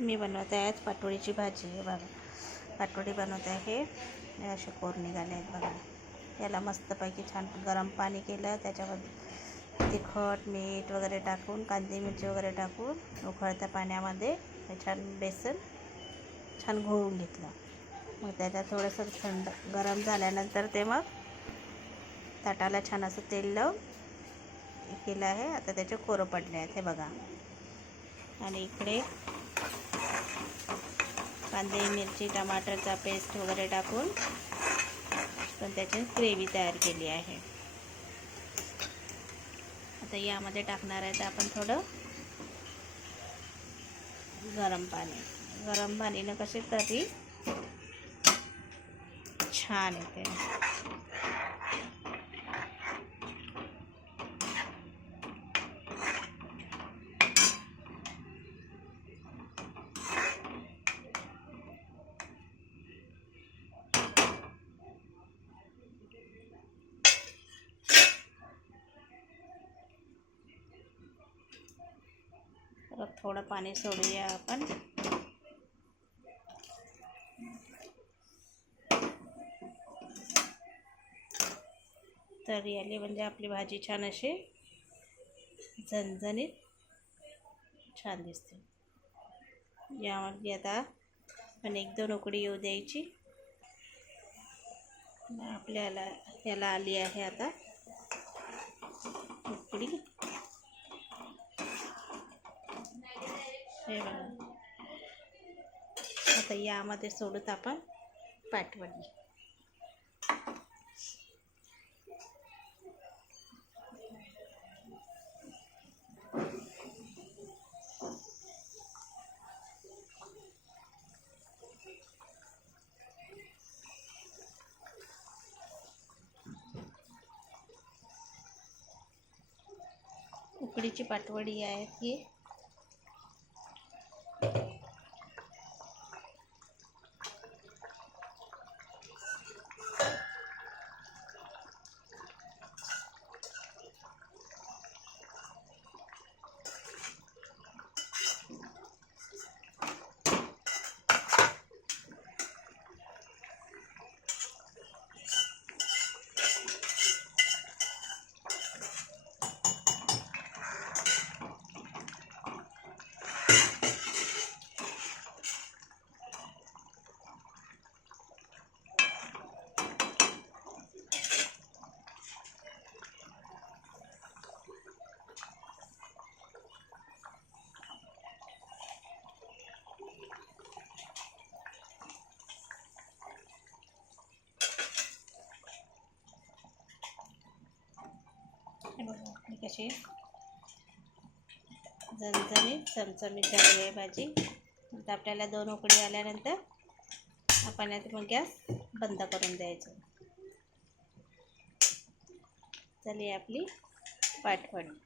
मी बनवत आहे आज पाटोळीची भाजी. हे बघा, पाटोळी बनवत आहे. हे असे कोर निघाले आहेत बघा. याला मस्तपैकी छान गरम पाणी केलं, त्याच्यामध्ये तिखट मीठ वगैरे टाकून, कांदी मिरची वगैरे टाकून उकळत्या पाण्यामध्ये छान बेसन छान घोळून घेतलं. मग त्याच्यात थोडंसं थंड गरम झाल्यानंतर ते मग ताटाला छान असं तेल लावून केलं आहे. आता त्याचे कोरं पडले आहेत हे बघा. आणि इकडे कांदे मिरची टमाटरचा पेस्ट वगैरे टाकून पण त्याची ग्रेव्ही तयार केली आहे. आता यामध्ये टाकणार आहे आपण थोडं गरम पाणी. गरम पाणीनं कशी तरी छान येते. थोडं पाणी सोडूया आपण. तरी आली म्हणजे आपली भाजी छान अशी झणझणीत छान दिसते. यामध्ये आता आपण 1-2 उकडी येऊ द्यायची. आपल्याला याला आली आहे आता उकडी. हे बघा, आता यामध्ये सोडूत आपण पाटवडी. उकडीची पाटवडी आहे ही. कशी झणझणीत चमचमीत झाली आहे भाजी. आता आपल्याला 2 उकडी आल्यानंतर आपण आता मग गॅस बंद करून द्यायचं. झाली आपली पाटवडी.